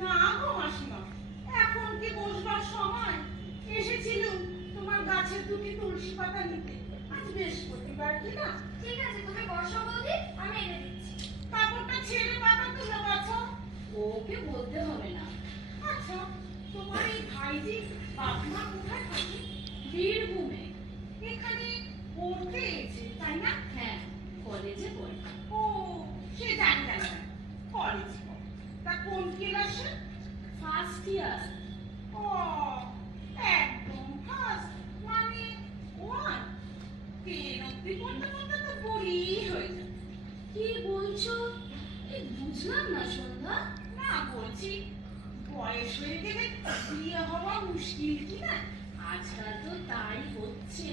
না গো মাসিমা, এখন কি বসবার সময়? এসেছিলুম তোমার গাছের দুটি তুলসী পাতা নিতে। আজ বৃহস্পতিবার কি না? ঠিক আছে, তুমি বসো বৌদি, আমি এনে দিচ্ছি। কাপড়টা ছেড়ে পাতা তুলে গেছো? ওকে বলতে হবে না। আচ্ছা, তোমার এই ভাইজি বাপমা কোথায় থাকে? বীরভূমে। এখানে পড়তে এসেছে তাই না? হ্যাঁ, কলেজে পড়ে। ও, সে জানি জানি না, কলেজ পড়ে। তা কোন ক্লাসে? First year. ও, একদম ফার্স্ট, মানে ওয়ান। 10 অব্দি পড়তে পড়তে তো বড়ি হয়ে যায়। কি বলছো? এই বুঝলাম না সন্ধ্যা। না, বলছি বয়স হয়ে গেলে বিয়ে হওয়া মুশকিল কি না? আজকাল তো তাই হচ্ছে।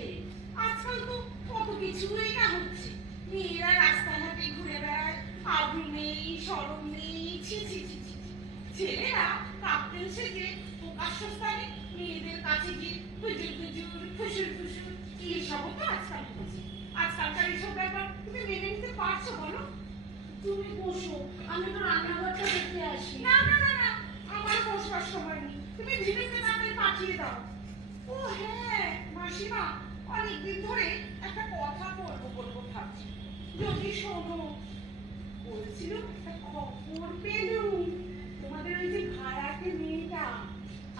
আজকাল তো কত কিছুই না হচ্ছে। মেয়েরা রাস্তাঘাটে ঘুরে বেড়ায়, আবরু নেই, শরম নেই, ছি ছি ছি ছি। ছেলেরা কাপ্তেন সেজে প্রকাশ্য স্থানে মেয়েদের কাছে গিয়ে হুজুর হুজুর, ফুসুর ফুসুর, এইসবও তো আজকাল হচ্ছে। আজকালকার এইসব ব্যাপার তুমি মেনে নিতে পারছো বলো? তুমি বসো, আমি তো রান্নাঘরটা দেখে আসি। না না না না, আমার বসবার সময় নেই, তুমি ভিড়েতে তাড়াতাড়ি পাঠিয়ে দাও। ও হ্যাঁ মাসিমা, অনেকদিন ধরে একটা কথা বলবো ভাবছি, যদি শোনো। বলছিল একটা খবর পেলুম, তোমাদের ওই যে ভাড়াটে মেয়েটা,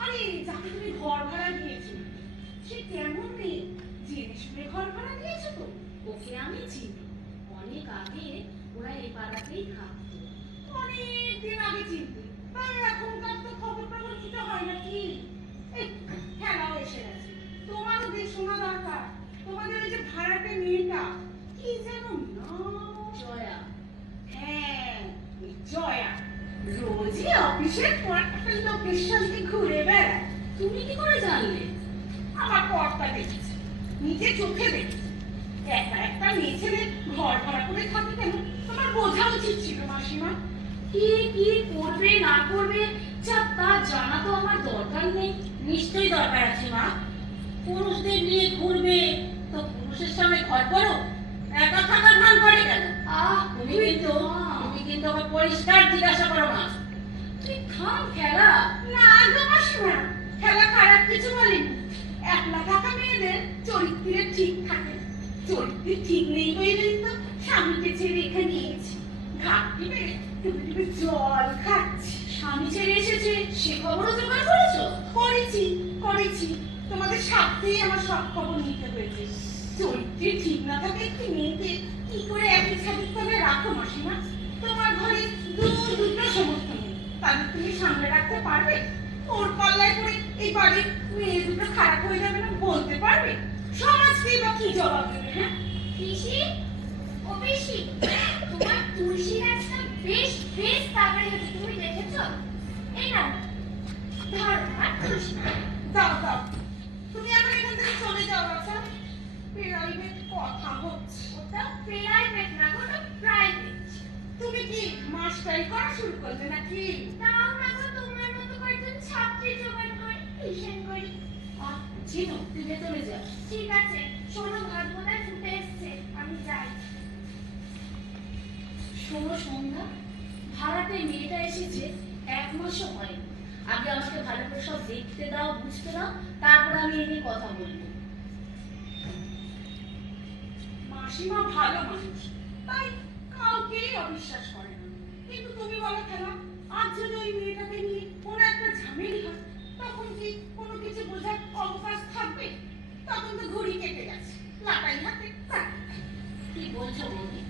আরে যাকে তুমি ঘর ভাড়া দিয়েছো, সে কেমন মেয়ে? জেনে শুনে ঘর ভাড়া দিয়েছো তো? ওকে আমি চিনি, অনেক আগে ওরা এই পাড়াতেই থাকতো। অনেক দিন আগে চিনতে, তাই এখনকার তো খবর টবর কিছু হয় না কি? এই খেলাও এসে গেছে, তোমারও দিয়ে শোনা দরকার। তোমাদের ওই যে ভাড়াটে মেয়েটা, কি যেন নাম? জয়া। হ্যাঁ, ওই জয়া রোজই অফিসের পর একটা লোকের সঙ্গে ঘুরে বেড়ায়। তুমি কি করে জানলে? আমার কর্তা দেখেছে, নিজে চোখে দেখেছে। একা একটা মেয়ে ছেলে ঘর ভাড়া করে থাকে কেন? তোমার বোঝা উচিত ছিল মাসিমা। কি কি করবে না করবে যা তা জানা তো আমার দরকার নেই। নিশ্চয়ই দরকার আছে মা। পুরুষদের নিয়ে ঘুরবে তো পুরুষের সামনে ঘর করো, একা থাকার ভান করে কেন? তুমি কিন্তু আমার পরিষ্কার জিজ্ঞাসা করো মা। তুই থাম খেলা। না গো মাসিমা, খেলা খারাপ কিছু বলিনি। একলা থাকা মেয়েদের চরিত্রে ঠিক থাকে। চরিত্রে ঠিক নেই বলেই তো স্বামীকে ছেড়ে এখানে এসেছি। ঘাটতি মেরে টুপি টুপি জল খাচ্ছি। স্বামী ছেড়ে এসেছে সে খবরও জোগাড় করেছো? করেছি। তোমাদের সাথেই আমার সব খবর নিতে হয়েছে। চরিত্রে ঠিক না থাকে একটি মেয়েকে কি করে একই ছাদের তলে রাখো মাসিমা? তোমার ঘরে দুটো সমস্ত মেয়ে, তাদের তুমি সামনে রাখতে পারবে? ওর পাল্লায় পড়ে এই বাড়ির মেয়ে দুটো খারাপ হয়ে যাবে না বলতে পারবে? সমাজকেই বা কি জবাব দেবে? হ্যাঁ পিসি, ও পিসি, তোমার তুলসী গাছটা বেশ বেশ তাড়াতাড়ি হচ্ছে, তুমি দেখেছো? এই নাও, ধরো আর তুলসী। দাও, তুমি এখন এখান থেকে চলে যাও। আচ্ছা, প্রাইভেট কথা হচ্ছে। ওটা প্রাইভেট না, ওটা প্রাইভেট। তুমি কি মাস্টারি করা শুরু করবে নাকি? তাও না গো, তোমার মতো কয়েকজন ছাত্রী জোগাড় করে টিউশন করি। চিনো, তুই ভেতরে যা। ঠিক আছে, শোনো ভাত বোধহয় ফুটে এসছে, আমি যাই। শোনো সন্ধ্যা, ভাড়াতে মেয়েটা এসেছে 1 মাসও হয়নি। আগে আমাকে ভালো করে সব দেখতে দাও, বুঝতে দাও, তারপর আমি এই নিয়ে কথা বলবো। মাসিমা ভালো মানুষ, তাই কাউকেই অবিশ্বাস করে না। কিন্তু তুমি বলো খেলা, আজ যদি ওই মেয়েটাকে নিয়ে কোনো একটা ঝামেলি হয়, তখন কি কোনো কিছু বোঝার অবকাশ থাকবে? তখন তো ঘড়ি কেটে গেছে, লাটাই হাতে কি বলছো বৌদি?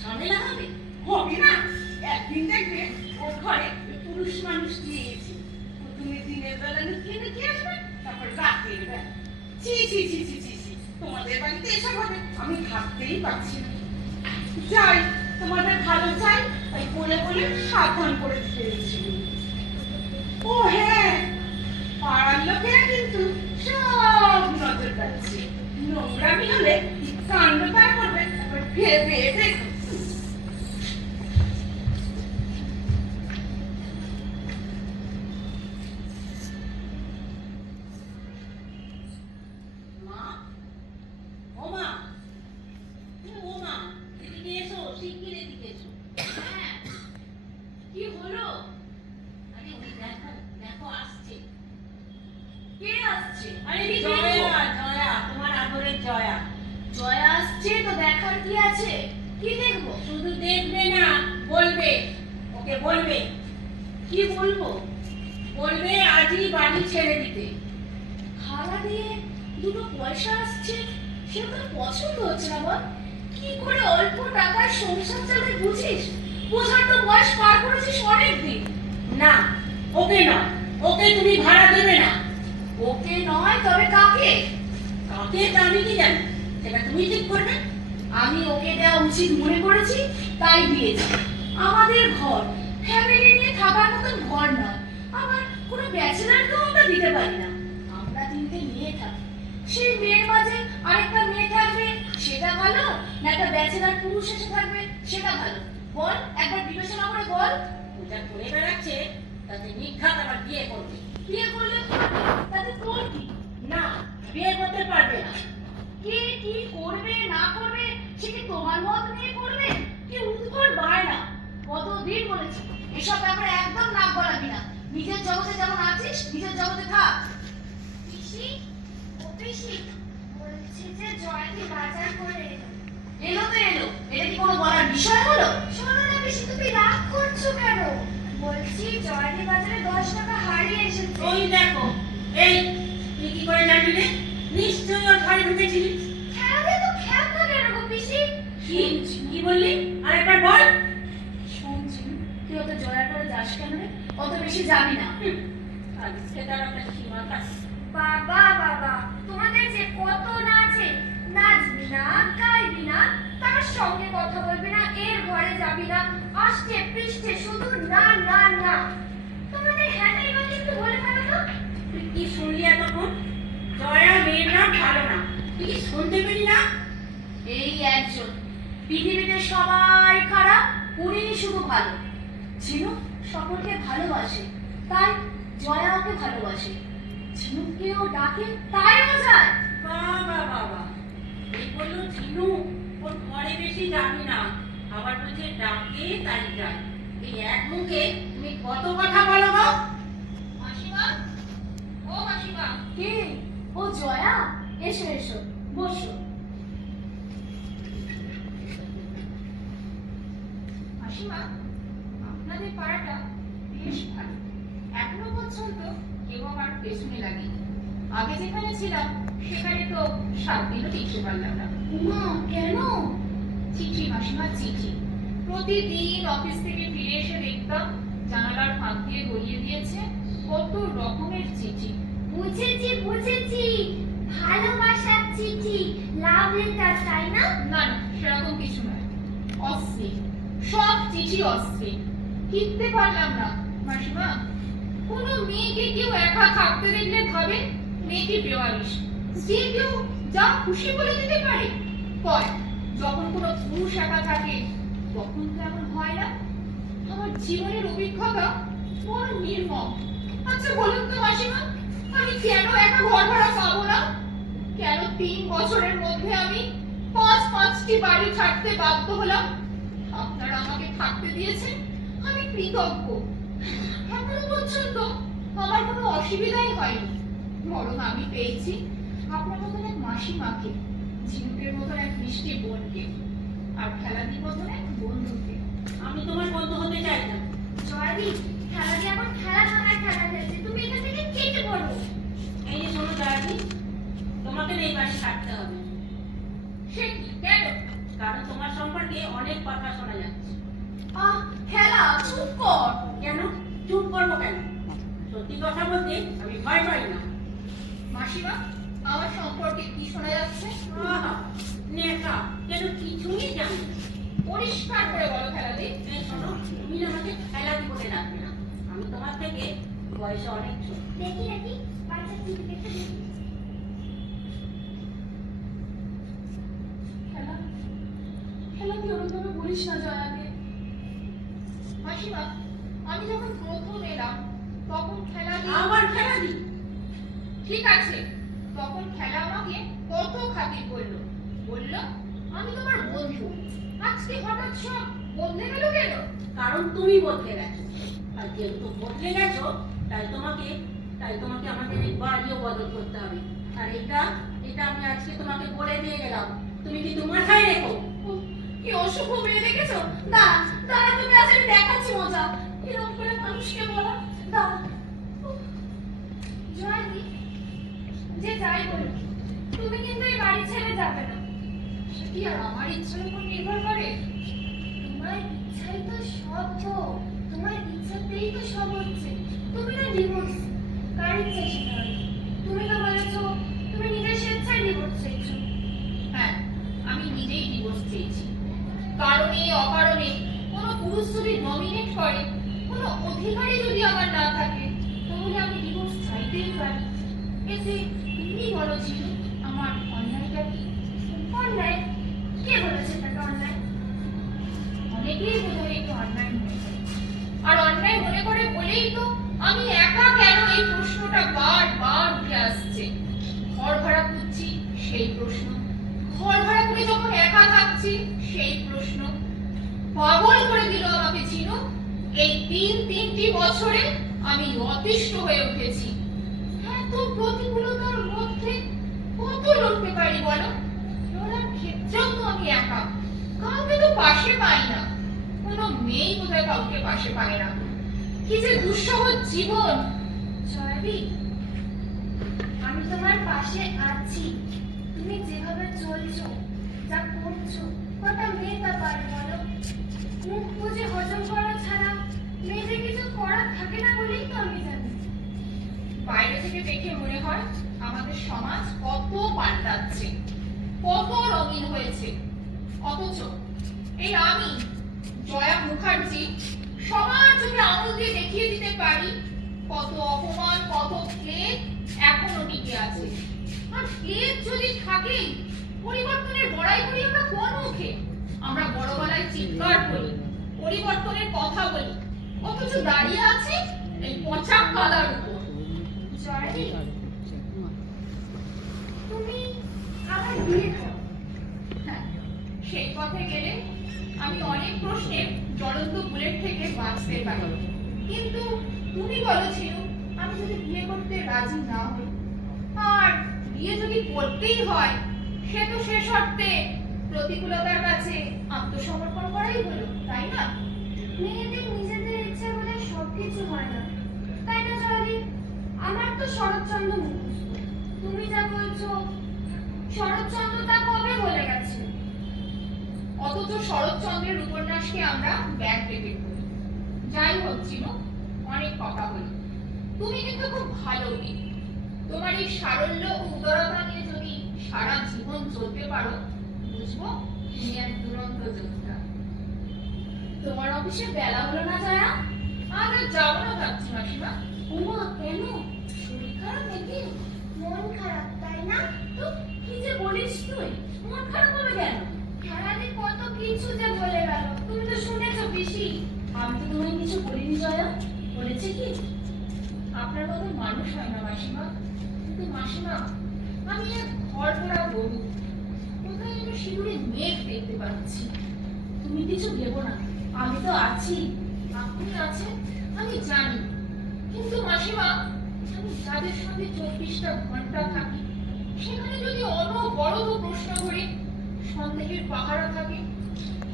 ঝামেলা হবে? হবে না। একদিন দেখবে ওর ঘরে পুরুষ মানুষ দিয়ে গেছে। প্রথমে দিনের বেলা লুকিয়ে আসবে, তারপর রাতের বেলা। ছি, তোমাদের বাড়িতে এসব হবে আমি ভাবতেই পারছি না। যাই, তোমাদের ভালো চাই, তাই বলে সাবধান করে দিতে এসেছি। ও হ্যাঁ, পাড়ার লোকেরা কিন্তু সব নজর রাখছে। নোংরামি হলে কি কাণ্ড তারা করবে, তারপর ভেবে দেখো। মা, ও মা, ও মা, এদিকে এসো, শিগগির এদিকে এসো। হ্যাঁ, কি হলো? আসছে। আরে কি জয়া, দেখবো? জয়া, তোমার আদরের জয়া। জয়া আসছে তো দেখার কি আছে? কি দেখবো? শুধু দেখবে না, বলবে। ওকে বলবে। কি বলবো? বলবে আজই বাড়ি ছেড়ে দিতে। ভাড়া দিয়ে দুটো পয়সা আসছে, সেটা তোর পছন্দ হচ্ছে না বল? কি করে অল্প টাকায় সংসার চালাতে বুঝিস? বোঝার তো বয়স পার করেছিস অনেকদিন। না, ওকে না, ওকে তুমি ভাড়া দেবে না। ওকে নয় তবে কাকে? কাকে তা আমি কি জানি, সেটা তুমি ঠিক করবে। আমি ওকে দেওয়া উচিত মনে করেছি, তাই দিয়েছি। আমাদের ঘর, ফ্যামিলি নিয়ে থাকার মতন ঘর নয়। আবার কোনো ব্যাচেলারকেও আমরা দিতে পারি না। আমরা তিনটে মেয়ে থাকি, সেই মেয়ের মাঝে আরেকটা মেয়ে থাকবে, সেটা ভালো না একটা ব্যাচেলার পুরুষ এসে থাকবে, সেটা ভালো? বল, একবার বিবেচনা করে বল। ওটা করে বেড়াচ্ছে, তাতে নিঘাত আবার বিয়ে করবে। বিয়ে করলে করবে, তাতে তোর কি? না, বিয়ে করতে পারবে না। কে কি করবে না করবে সে কি তোমার মত নিয়ে করবে? কি উদ্ভট বায়না! কতদিন বলেছি এসব ব্যাপারে একদম নাক গলাবি না। নিজের জগতে যেমন আছিস নিজের জগতে থাক। পিসি, ও পিসি, বলছি যে জয়দি বাজার করে এলো। এলো তো এলো, এটা কি কোনো বলার বিষয় হলো? শোনো না পিসি, তুমি রাগ করছো কেন? বলছি জয়দি বাজারে 10 টাকা হারিয়ে এসেছে। ওই দেখো, এই তুই কি করে জানলে? নিশ্চয়ই ওর ঘরে ঢুকেছিলি। খেলাতে তো খেলতো কেন গো পিসি? কি কি বললি? আরেকবার বল। শুনছি তুই অত জয়ার করে যাস কেন রে? অত বেশি যাবি না। আজকে তার একটা সীমা থাকে। বাবা বাবা, তোমাদের যে কত না আছে, নাচবি না, গাইবি না, তার সঙ্গে কথা বলবি না, এর ঘরে যাবি না, আষ্টে পৃষ্ঠে শুধু না না না। তোমাদের হ্যাঁ এবার কিন্তু বলে ফেলো তো। তুই কি শুনলি এতক্ষণ? জয়া মেয়ের নাম ভালো না, তুই কি শুনতে পেলি না? এই একজন, পৃথিবীতে সবাই খারাপ, উনি শুধু ভালো। ঝিনুক সকলকে ভালোবাসে, তাই জয়া ওকে ভালোবাসে। ঝিনুককেও ডাকে, তাইও যায়। বাবা বাবা, এই বললো ঝিনু ওর ঘরে বেশি যাবি না, আবার বলছে ডাকে তাই যায়। এই এক মুখে তুমি কত কথা বলো গো? মাসিমা, ও মাসিমা, কে? ও জয়া, এসো এসো, বসো। মাসিমা, আপনাদের পাড়াটা বেশ ভালো। এখনো পর্যন্ত কেউ আমার পেছনে লাগেনি। আগে যেখানে ছিলাম সেখানে তো 7 দিনও টিকতে পারলাম না। উমা, কেন? চিঠি মাসিমা, চিঠি। প্রতিদিন অফিস থেকে ফিরে এসে দেখতাম জানালার ফাঁক দিয়ে গড়িয়ে দিয়েছে কত রকমের চিঠি। বুঝেছি বুঝেছি, ভালোবাসার চিঠি, লাভ লেটার, তাই না? না না, সেরকম কিছু নয়। অশ্লীল, সব চিঠি অশ্লীল। কিনতে পারলাম না মাসিমা। কোনো মেয়েকে কেউ একা থাকতে দেখলে ভাবে মেয়েটি বেওয়ারিশ, যে কেউ যা খুশি বলে দিতে পারে। কয় যখন কোনো পুরুষ একা থাকে তখন তো এমন হয় না। আমার জীবনের অভিজ্ঞতা বড় নির্মম। আচ্ছা বলুন তো মাসিমা, আমি কেন একা ঘর ভাড়া পাবো না? কেন 3 বছরের মধ্যে আমি 5টি বাড়ি ছাড়তে বাধ্য হলাম? আপনারা আমাকে থাকতে দিয়েছেন, আমি কৃতজ্ঞ। এখনো পর্যন্ত আমার কোনো অসুবিধাই হয়নি, বরং আমি পেয়েছি আপনার মতন এক মাসিমাকে, ঝিনুকের মতন এক মিষ্টি বোনকে, আর খেলাদির মতন এক বন্ধুকে। আমি তোমার বন্ধু হতে চাই না। জয়দি, খেলা দিয়ে এখন খেলা ভাঙার খেলা খেলছে, তুমি এখান থেকে কেটে পড়ো। এই যে শোনো জয়াদি, তোমাকে না এই বাড়ি থাকতে হবে। সে কি, কেন? কারণ তোমার সম্পর্কে অনেক কথা শোনা যাচ্ছে। আহ, খেলা, চুপ কর। কেন চুপ করবো কেন? সত্যি কথা বলতে আমি ভয় পাই না। মাসিমা, আমার সম্পর্কে কি শোনা যাচ্ছে? আহা, নেশা, যেন কিছুই জানি না। পরিষ্কার করে বলো খেলাদি। এই শোনো, তুমি না আমাকে খেলাদি বলে ডাকবে না। আমি তোমার থেকে বয়সে অনেক ছোট। দেখি দেখি, বাচ্চা চিঠি দেখে দেখি। খেলা, খেলা কি ওরকমভাবে বলিস না জয়াকে। মাসিমা, আমি যখন প্রথম এলাম তখন খেলাদি, আবার খেলাদি? ঠিক আছে, তখন খেলা আমাকে কত খাতির করলো, বলল আমি তোমার বন্ধু। আজকে হঠাৎ সব বদলে গেল কেন? কারণ তুমি বদলে গেছো। আর যেহেতু বদলে গেছো, তাই তোমাকে তাই তোমাকে আমাকে এই বাড়িও বদল করতে হবে। আর এটা এটা আমি আজকে তোমাকে বলে দিয়ে গেলাম, তুমি কিন্তু মাথায় রেখো। উফ, কি অশুভ মেয়ে দেখেছো? দাঁড়া দাঁড়া, তুমি আজ আমি দেখাচ্ছি মজা। এরকম করে মানুষকে বলা, দাঁড়া। উফ, জয়দি, যে যাই বলুক, তুমি কিন্তু এই বাড়ি ছেড়ে যাবে না। সে কি আর আমার ইচ্ছার উপর নির্ভর করে? তোমার ইচ্ছাই তো সব গো, তোমার ইচ্ছাতেই তো সব হচ্ছে। তুমি না ডিভোর্স, কার ইচ্ছা সেটা হবে? তুমি তো বলেছো তুমি নিজের স্বেচ্ছায় ডিভোর্স চাইছো। হ্যাঁ, আমি নিজেই ডিভোর্স চেয়েছি। কারণে অকারণে কোনো পুরুষ যদি নমিনেট করে, কোনো অধিকারী যদি আমার না থাকে, তাহলে আমি ডিভোর্স চাইতেই পারি। এতে তুমি বলো ছিল আমার অন্যায়টা কি? অন্যায়? কে বলেছে তাকে অন্যায়? অনেকেই বোধহয় একটু অন্যায় মনে করে। আর অন্যায় মনে করে বলেই তো আমি একা কেন এই প্রশ্নটা বারবার উঠে আসছে। ঘর ভাড়া খুঁজছি, সেই প্রশ্ন। ঘর ভাড়া করে যখন একা থাকছি, সেই প্রশ্ন। পাগল করে দিল আমাকে চিনো। এই তিনটি বছরে আমি অতিষ্ঠ হয়ে উঠেছি। এত প্রতিকূলতার মধ্যে কত লড়তে পারি বলো? লড়ার ক্ষেত্রেও তো আমি একা, কাউকে তো পাশে পাই না। কোনো মেয়েই বোধহয় কাউকে পাশে পায় না। কি যে দুঃসহ জীবন। জয়দি, আমি তোমার পাশে আছি। তুমি যেভাবে চলছো, যা করছো, কটা মেয়ে তা পারে বলো? মুখ বুঝে হজম করা ছাড়া মেয়েদের কিছু করার থাকে না বলেই তো আমি জানি। বাইরে থেকে দেখে মনে হয় আমাদের সমাজ কত পাল্টাচ্ছে, কত রঙিন হয়েছে। অথচ এই আমি জয়া মুখার্জি সবার চোখে আঙুল দিয়ে দেখিয়ে দিতে পারি কত অপমান, কত ক্লেদ এখনো টিকে আছে। আর ক্লেদ যদি থাকে, পরিবর্তনের বড়াই করি আমরা কোন মুখে? আমরা বড় গলায় চিৎকার করি, পরিবর্তনের কথা বলি, অথচ দাঁড়িয়ে আছে এই পচা কাদার উপর। জয়দি, তুমি আমার বিয়ে করো। হ্যাঁ, সেই পথে গেলে আমি অনেক প্রশ্নের জ্বলন্ত বুলেট থেকে বাঁচতে পারি। কিন্তু তুমি বলেছিল আমি যদি বিয়ে করতে রাজি না হই, আর বিয়ে যদি করতেই হয়, সে তো সে শর্তে প্রতিকূলতার কাছে আত্মসমর্পণ করাই হলো, তাই না? মেয়েদের নিজেদের ইচ্ছে বলে সবকিছু হয় না, তাই না জয়দি? আমার তো শরৎচন্দ্র মুখস্থ। তুমি যা বলছো, শরৎচন্দ্র তা কবে বলে গেছে। অথচ শরৎচন্দ্রের উপন্যাসকে আমরা ব্যাগ পেতে করি। যাই হচ্ছিল, অনেক কথা বলি। তুমি কিন্তু খুব ভালো মেয়ে। তোমার এই সারল্য ও উদারতা নিয়ে যদি সারা জীবন চলতে পারো, বুঝবো তুমি এক দুরন্ত যোদ্ধা। তোমার অফিসে বেলা হলো না জয়া? আজ আর যাবো না ভাবছি মাসিমা। ওমা, কেন? শরীর খারাপ নাকি? মন খারাপ, তাই না? তো কি যে বলিস তুই? মন খারাপ হবে কেন? খেলাতে কত কিছু যে বলে গেল, তুমি তো শুনেছো পিসি। আমি তো তোমায় কিছু বলিনি জয়া। বলেছে কি? আপনার মতো মানুষ হয় না মাসিমা। কিন্তু মাসিমা, আমি এক ঘর ভরা গরু, কোথায় যেন সিঁদুরে মেঘ দেখতে পাচ্ছি। তুমি কিছু ভেবো না, আমি তো আছি। আপনি আছেন আমি জানি, কিন্তু মাসিমা, আমি যাদের সঙ্গে 24টা ঘন্টা থাকি, সেখানে যদি অনবরত প্রশ্ন করে সন্দেহের পাহারা থাকে,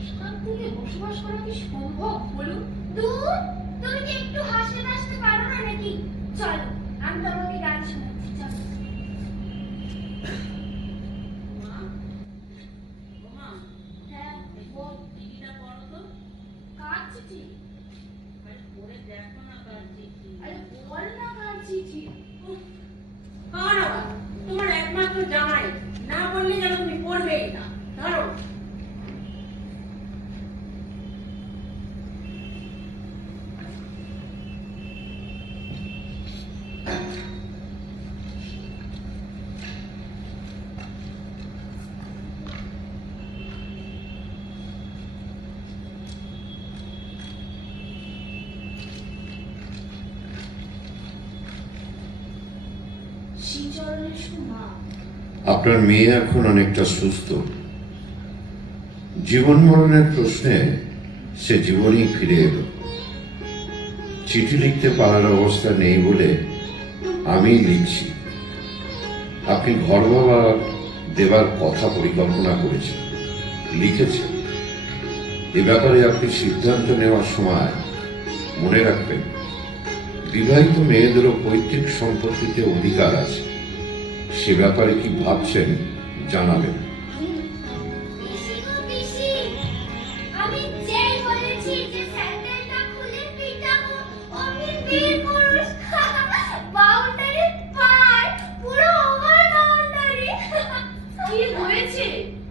শান্তিতে বসবাস করা কি সম্ভব বলুন? দূর, তুমি কি একটু হাসতে হাসতে পারো না নাকি? চলো, আমি তোমাকে গান শোনাচ্ছি, চলো। মা, ও মা, হ্যাঁ, বল, চিঠিটা পড়ো তো। কার চিঠি? আরে পড়ে দেখো না কার চিঠি। আরে বল না কার চিঠি। উফ, কার আবার? তোমার একমাত্র জামাই। না বললে যেন তুমি পড়বেই না। ধরো। শ্রীচরণের সুমা। আপনার মেয়ে এখন অনেকটা সুস্থ। জীবন মরণের প্রশ্নে সে জীবনই ফিরে এলো। চিঠি লিখতে পারার অবস্থা নেই বলে আমি লিখছি। আপনি ঘর ভাড়া দেবার কথা পরিকল্পনা করেছেন, লিখেছেন। এ ব্যাপারে আপনি সিদ্ধান্ত নেওয়ার সময় মনে রাখবেন, বিবাহিত মেয়েদেরও পৈতৃক সম্পত্তিতে অধিকার আছে। সে ব্যাপারে কি ভাবছেন জানাবেন। পিসি গো পিসি, আমি যেই বলেছি যে স্যান্ডেলটা খুলে পিটাবো, অমনি বীর পুরুষ বাউন্ডারি পার, পুরো ওভার বাউন্ডারি। কি হয়েছে?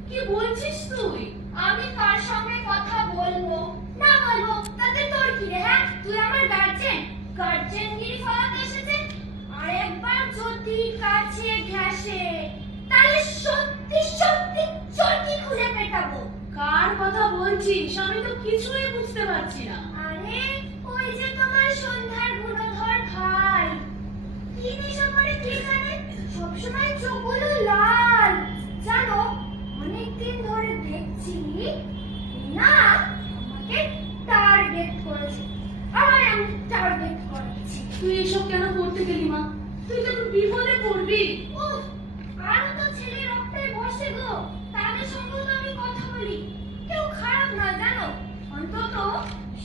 কি বলছিস তুই? আমি কার সঙ্গে কথা বলবো না বলবো তাতে তোর কি রে? হ্যাঁ, তুই আমার গার্জেনগিরি ফলাতে এসেছে। আর একবার যদি কাছে ঘেঁষে তাহলে সত্যি সত্যি চটি খুলে পেটাবো। কার কথা বলছিস? আমি তো কিছুই বুঝতে পারছি না। আরে ওই যে তোমার সন্ধ্যার গুণধর ভাই, কি নেশা করে কে জানে, সবসময় চোখগুলো লাল। জানো, অনেকদিন ধরে দেখছি না আমাকে টার্গেট করেছে, আবার আমি টার্গেট করেছি। তুই এসব কেন করতে গেলি মা? তুই তো একটু বিপদে পড়বি। উফ, আরো তো ছেলে রক্তে বসে গো, তাদের সঙ্গেও তো আমি কথা বলি। কেউ খারাপ না জানো, অন্তত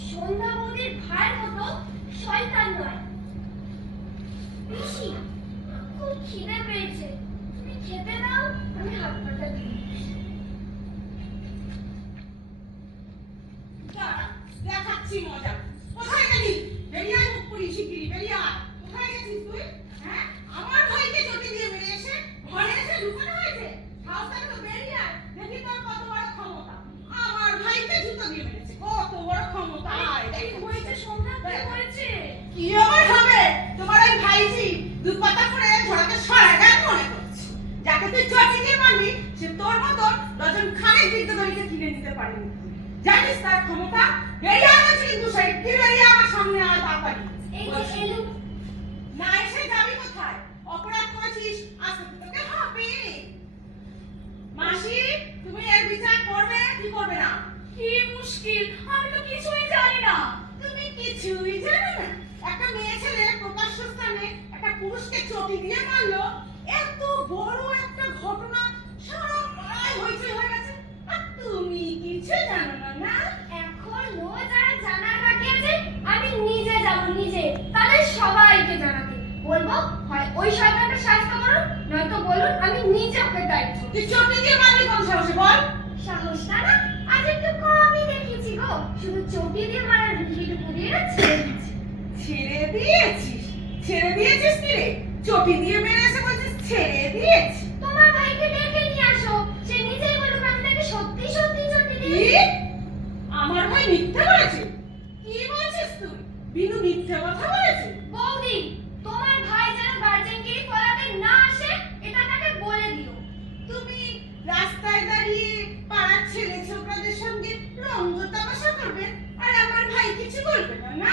সন্ধ্যা বৌদির ভাইয়ের মতো শয়তান নয়। পিসি, খুব খিদে পেয়েছে, তুমি খেতে দাও, আমি হাত পাটা দিই। দাঁড়া, দেখাচ্ছি মজা। কোথায় গেলি? বেরিয়ে আয়, মুখ পুড়িয়ে শিগগিরি বেরিয়ে আয়। কোথায় গেছিস তুই? হ্যাঁ, আমার ভাইকে চটি দিয়ে মেরে এসে ঘরে এসে লুকানো হয়েছে। সাহস থাকলে তো বেরিয়ে আয়, দেখি তোর কত বড় ক্ষমতা। আমার ভাইকে জুতো দিয়ে মেরেছে, কত বড় ক্ষমতা। আয়, কি দেখি। হয়েছে সন্ধ্যা? কি হয়েছে? কি আবার হবে? তোমার ওই ভাইজি দুধ পাতা করে ঝোড়াকে সরাগান মনে করছে। যাকে তুই চটি দিয়ে মারবি, সে তোর মতো ডজন খানেক বিদ্যুৎ কিনে নিতে পারেনি। জানিস তার ক্ষমতা? বেরিয়ে আসছে কিন্তু সেই কি বেরিয়ে আমার সামনে আয় তাড়াতাড়ি। এই যে এলু, না এসে যাবি কোথায়? অপরাধ করেছিস, আজকে তো তোকে হবে। মাসি, তুমি এর বিচার করবে কি করবে না? কি মুশকিল, আমি তো কিছুই জানি না। তুমি কিছুই জানো না? একটা মেয়ে ছেলে প্রকাশ্য স্থানে একটা পুরুষকে চটি দিয়ে মারলো, এত বড় একটা ঘটনা সারা পাড়ায় হইচই হয়ে গেছে, আর তুমি কিছু জানো না? না এখন রোজ আর জানার বাকি আছে, আমি নিজে যাব, নিজে তাদের সবাইকে জানাতে বলবো। হয় ওই শয়তানটা শাস্তি করুন, নয়তো বলুন আমি নিজে ওকে দায়িত্ব। তুই চটি দিয়ে মারলি কোন সাহসে বল? সাহসটা না আজ একটু কমই দেখেছি গো, শুধু চটি দিয়ে মারার ভিডিওটুকু দিয়ে ছেড়ে দিচ্ছি। ছেড়ে দিয়েছিস? ছেড়ে দিয়েছিস কি রে? চটি দিয়ে মেরে এসে বলছিস ছেড়ে দিয়েছি? তোমার ভাইকে ডেকে নিয়ে আসো, সে নিজেই বলুক আমি তাকে সত্যি সত্যি চটি কি? দিয়ে। আমার ভাই মিথ্যা বলেছে? কি বলছিস তুই? বিনু মিথ্যা কথা বলেছে? বৌদি, তোমার ভাই যেন গার্জেনগিরি ফলাতে না আসে এটা তাকে বলে দিও। তুমি রাস্তায় দাঁড়িয়ে পাড়ার ছেলে ছোকরাদের সঙ্গে রঙ্গ তামাশা করবে আর আমার ভাই কিছু বলবে না? না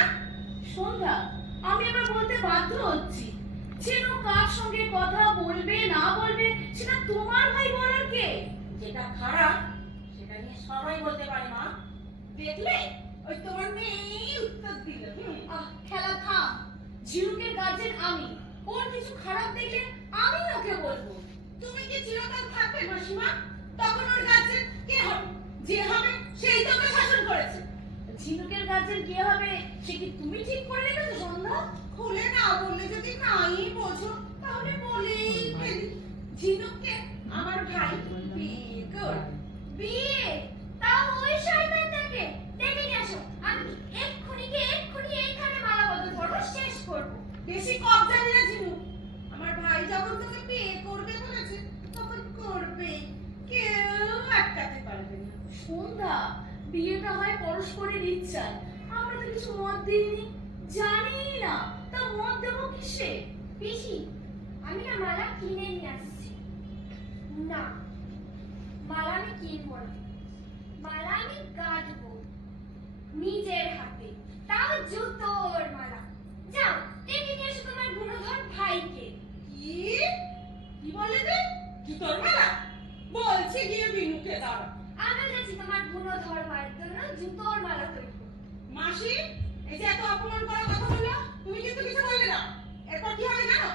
সন্ধ্যা, আমি এবার বলতে বাধ্য হচ্ছি, চেনো কার সঙ্গে কথা বলবে না বলবে সেটা তোমার ভাই বলার কে? যেটা খারাপ সেটা নিয়ে সবাই বলতে পারে মা। দেখলে, ওই তোমার মেয়েই উত্তর দিল। খেলা থাম। ঝিনুকের গার্জেন আমি, ওর কিছু খারাপ দেখলে আমি ওকে বলবো। তুমি কি চিরকাল থাকবে মাসিমা? তখন ওর গার্জেন কে হবে? যে হবে সেই তোকে শাসন করেছে। ঝিনুকের গার্জেন কে হবে সে কি তুমি ঠিক করে রেখেছো সন্ধ্যা? খুলে না বললে যদি নাই বোঝো তাহলে বলেই ফেলি। ঝিনুককে আমার ভাই বিয়ে করবে। বিয়ে? তাও ওই শয়তানটাকে ডেকে নিয়ে আসো, আমি এক্ষুনি এইখানে মালা বদল করবো, শেষ করবো। বেশি কবজা নিয়ে ঝিনুক। আমার ভাই যখন তোকে বিয়ে করবে বলেছে তখন করবে, কেউ আটকাতে পারবে না। সন্ধ্যা, বিয়েটা হয় পরস্পরের ইচ্ছায়। আমরা তো কিছু মত দিইনি, জানি না, তা মত দেবো কিসে? পিসি, আমি না মালা কিনে নিয়ে আসছি। না, মালা আমি কিনবো না, মালা আমি গাঁথবো নিজের হাতে, তাও জুতোর মালা। যাও ডেকে নিয়ে এসো তোমার গুণধর ভাইকে। কি কি বলে তুই? জুতোর মালা? বলছি গিয়ে বিনুকে দাঁড়া। আমি যাচ্ছি তোমার গুণধর ভাইয়ের জন্য জুতোর মালা তৈরি করতে। মাসি, এই যে এত অপমান করার কথা বললো, তুমি কিন্তু কিছু বললে না। এরপর কি হবে জানো?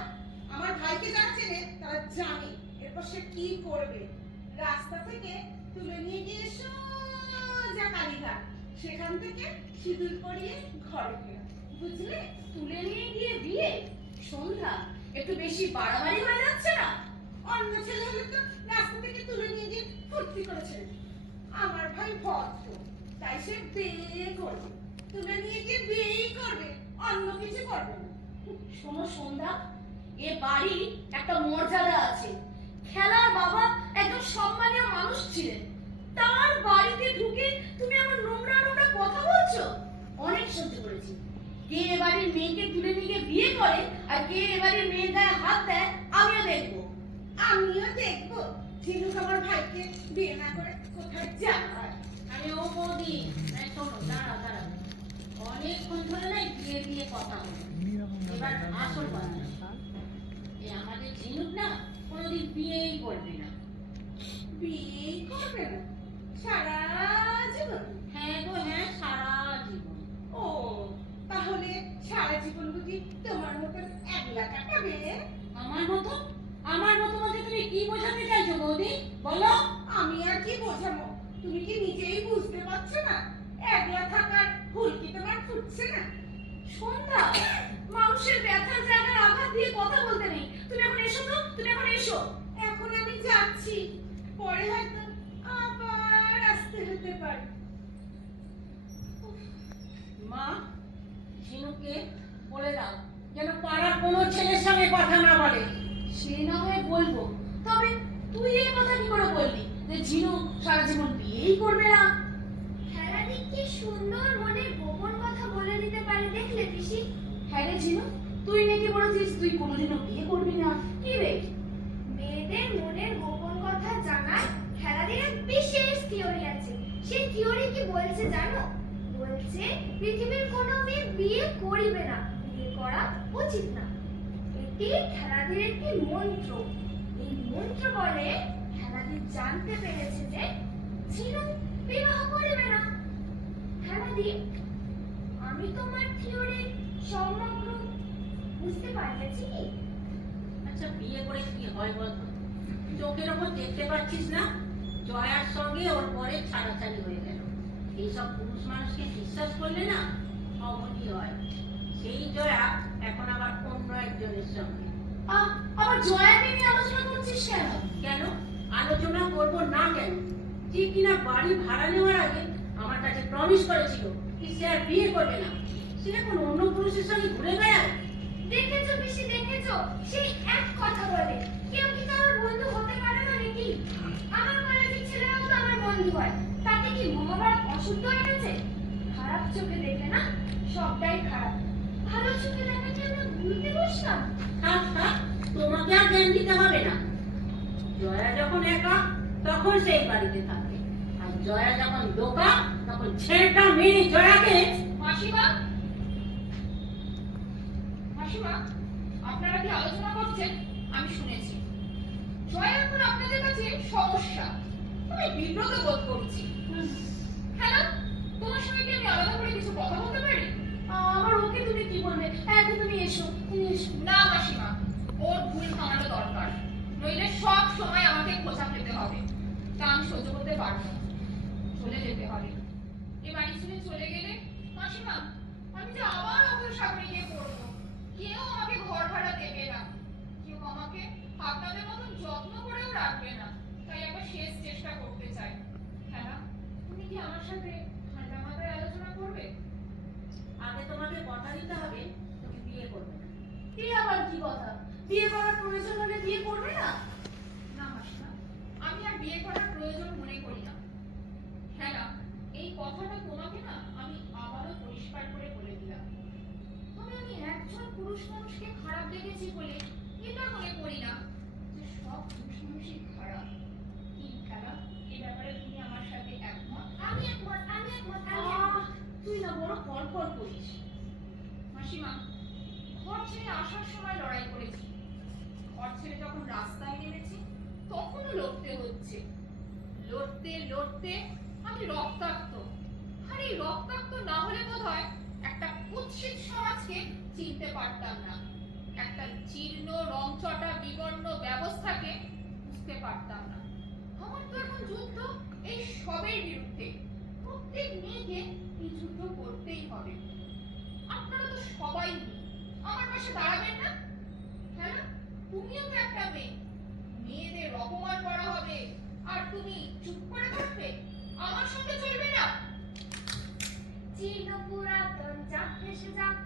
কি করবে? রাস্তা থেকে তুলে নিয়ে গিয়ে সোজা কালীঘাট, সেখান থেকে সিঁদুর পরিয়ে ঘরে ফেরা, বুঝলে? তুলে নিয়ে গিয়ে বিয়ে? সন্ধ্যা, একটু বেশি বাড়াবাড়ি হয়ে যাচ্ছে না? অন্য ছেলে হলে তো রাস্তা থেকে তুলে নিয়ে গিয়ে ফুর্তি করেছে। আমার ভাই ভদ্র, তাই সে বিয়ে করবে, তুলে নিয়ে গিয়ে বিয়েই করবে, অন্য কিছু করবে না। শোনো সন্ধ্যা, এ বাড়ি একটা মর্যাদা আছে। খেলার বাবা একজন সম্মানীয় মানুষ ছিলেন, তার বাড়িতে ঢুকে তুমি আমার নোংরা নোংরা কথা বলছো? অনেক সহ্য করেছি। কে এ বাড়ির মেয়েকে তুলে নিয়ে গিয়ে বিয়ে করে আর কে এ বাড়ির মেয়ের গায়ে হাত দেয় আমিও দেখবো। আমিও দেখবো ঝিনুক আমার ভাইকে বিয়ে না করে কোথায় যায়। আরে ও বৌদি, এই শোনো, দাঁড়াও দাঁড়াও, অনেকক্ষণ ধরে না বিয়ে বিয়ে কথা হলো। এবার আসল কথা, এই আমাদের ঝিনুক না কোনোদিন বিয়েই করবে না। বিয়েই করবে না সারা জীবন? হ্যাঁ গো হ্যাঁ, সারা জীবন। ও, তাহলে সারা জীবন বুঝি তোমার মতন একলা কাটাবে? আমার মতো? আমার মতো বলতে তুমি কি বোঝাতে চাইছো বৌদি, বলো? আমি আর কি বোঝাবো? তুমি কি নিজেই বুঝতে পারছো না? একলা থাকার ভুল কি তোমার ফুটছে না? সন্ধ্যা, মানুষের ব্যথার জায়গায় আঘাত দিয়ে কথা বলতে নেই। তুমি এখন এসো তো, তুমি এখন এসো। এখন আমি যাচ্ছি, পরে হয়তো আবার আসতে হতে পারে। মা, ঝিনুকে বলে দাও যেন পাড়ার কোনো ছেলের সঙ্গে কথা না বলে। সে না হয় বলবো, তবে তুই এই কথা কি করে বললি যে ঝিনু সারা জীবন বিয়েই করবে না? খেলাটি কি সুন্দর মনের গোপন কথা বলে দিতে পারে, দেখলে পিসি? হ্যাঁ রে ঝিনু, তুই নাকি বলেছিস তুই কোনোদিনও বিয়ে করবি না। কি রে? মেয়েদের মনের গোপন কথা জানার খেলাটির এক বিশেষ থিওরি আছে। সেই থিওরি কি বলছে জানো? বলছে পৃথিবীর কোনো মেয়ে বিয়ে করিবে না, বিয়ে করা উচিত না। এটি খেলাটির একটি মন্ত্র। এই মন্ত্র বলে খেলাটি জানতে পেরেছে যে ঝিনুক বিবাহ করিবে না। খেলাটি, আমি তোমার থিওরি সমগ্র বুঝতে পারিয়াছি কি? আচ্ছা, বিয়ে করে কি হয় বলতো? চোখের ওপর দেখতে পাচ্ছিস না, জয়ার সঙ্গে ওর পরে ছাড়াছাড়ি হয়ে গেল। এইসব পুরুষ মানুষকে বিশ্বাস করলে না অমনি হয়। সেই জয়া এখন আবার অন্য একজনের সঙ্গে। আবার জয়াকে নিয়ে আলোচনা করছিস কেন? কেন আলোচনা করব না কেন? যে কিনা বাড়ি ভাড়া নেওয়ার আগে আমার কাছে প্রমিস করেছিল কি সে আর বিয়ে করবে না, সে এখন অন্য পুরুষের সঙ্গে ঘুরে বেড়ায়। দেখেছো পিসি, দেখেছো? সেই এক কথা বলে। কেউ কি কারোর বন্ধু হতে পারে না নাকি? আমার কলেজের ছেলেরাও তো আমার বন্ধু হয়। তাতে কি মহাভারত অশুদ্ধ হয়ে গেছে? খারাপ চোখে দেখে না সবটাই খারাপ, ভালো চোখে দেখাকে আমরা ভুলতে বসলাম। থাক থাক, তোমাকে আর জ্ঞান দিতে হবে না। জয়া যখন একা তখন সেই বাড়িতে থাকে, আর জয়া যখন দোকা তখন ছেলেটা মেরে জয়াকে। মাসিমা, মাসিমা, আপনারা কি আলোচনা করছেন? আমি শুনেছি জয়া এখন আপনাদের কাছে সমস্যা। আমি বিব্রত বোধ করছি। হ্যালো, তোমার সঙ্গে কি আমি আলাদা করে কিছু কথা বলতে পারি? আমার ওকে তুমি কি বলবে? এখন তুমি এসো, তুমি এসো। না মাসিমা, ওর ভুল থামানো দরকার, নইলে সব সময় আমাকে খোঁচা খেতে হবে। তা আমি সহ্য করতে পারবো না, চলে যেতে হবে। এ বাড়ি ছেড়ে চলে গেলে মাসিমা আমি যে আবার অথর সাগরে গিয়ে পড়বো। কেউ আমাকে ঘর ভাড়া দেবে না, কেউ আমাকে আপনাদের মতন যত্ন করেও রাখবে না। তাই আবার শেষ চেষ্টা করতে চাই। হ্যাঁ না, তুমি কি আমার সাথে ঠান্ডা মাথায় আলোচনা করবে? আগে তোমাকে কথা দিতে হবে তুমি বিয়ে করবে না। কি আবার কি কথা? বিয়ে করার প্রয়োজন হলে বিয়ে করবে না? না মাসিমা, আমি আর বিয়ে করার প্রয়োজন মনে করি না। হ্যাঁ না, এই কথাটা তোমাকে না আমি আবারও পরিষ্কার করে বলে দিলাম। তবে আমি একজন পুরুষ মানুষকে খারাপ দেখেছি বলে এটা মনে করি না যে সব পুরুষ মানুষই খারাপ। কি খারাপ, এই ব্যাপারে তুমি আমার সাথে একমত? আমি একমত, আমি একমত, আমি একমত। তুই না বড় ফড়ফড় করিস। মাসিমা, ঘর ছেড়ে আসার সময় লড়াই করেছি, ঘর ছেড়ে যখন রাস্তায় নেমেছি তখনও লড়তে হচ্ছে। লড়তে লড়তে আমি রক্তাক্ত। আর এই রক্তাক্ত না হলে বোধহয় একটা কুৎসিত সমাজকে চিনতে পারতাম না, একটা জীর্ণ রংচটা বিবর্ণ ব্যবস্থাকে বুঝতে বুঝতে পারতাম না। আমার তো এখন যুদ্ধ এই সবের বিরুদ্ধে। প্রত্যেক মেয়েকে এই যুদ্ধ করতেই হবে। আপনারা তো সবাই মেয়ে, আমার পাশে দাঁড়াবেন না? হ্যাঁ না? তুমিও তো একটা মেয়ে, মেয়েদের অপমান করা হবে আর তুমি চুপ করে থাকবে? আমার সঙ্গে চলবে না। চির পুরাতন যাক ভেসে যাক,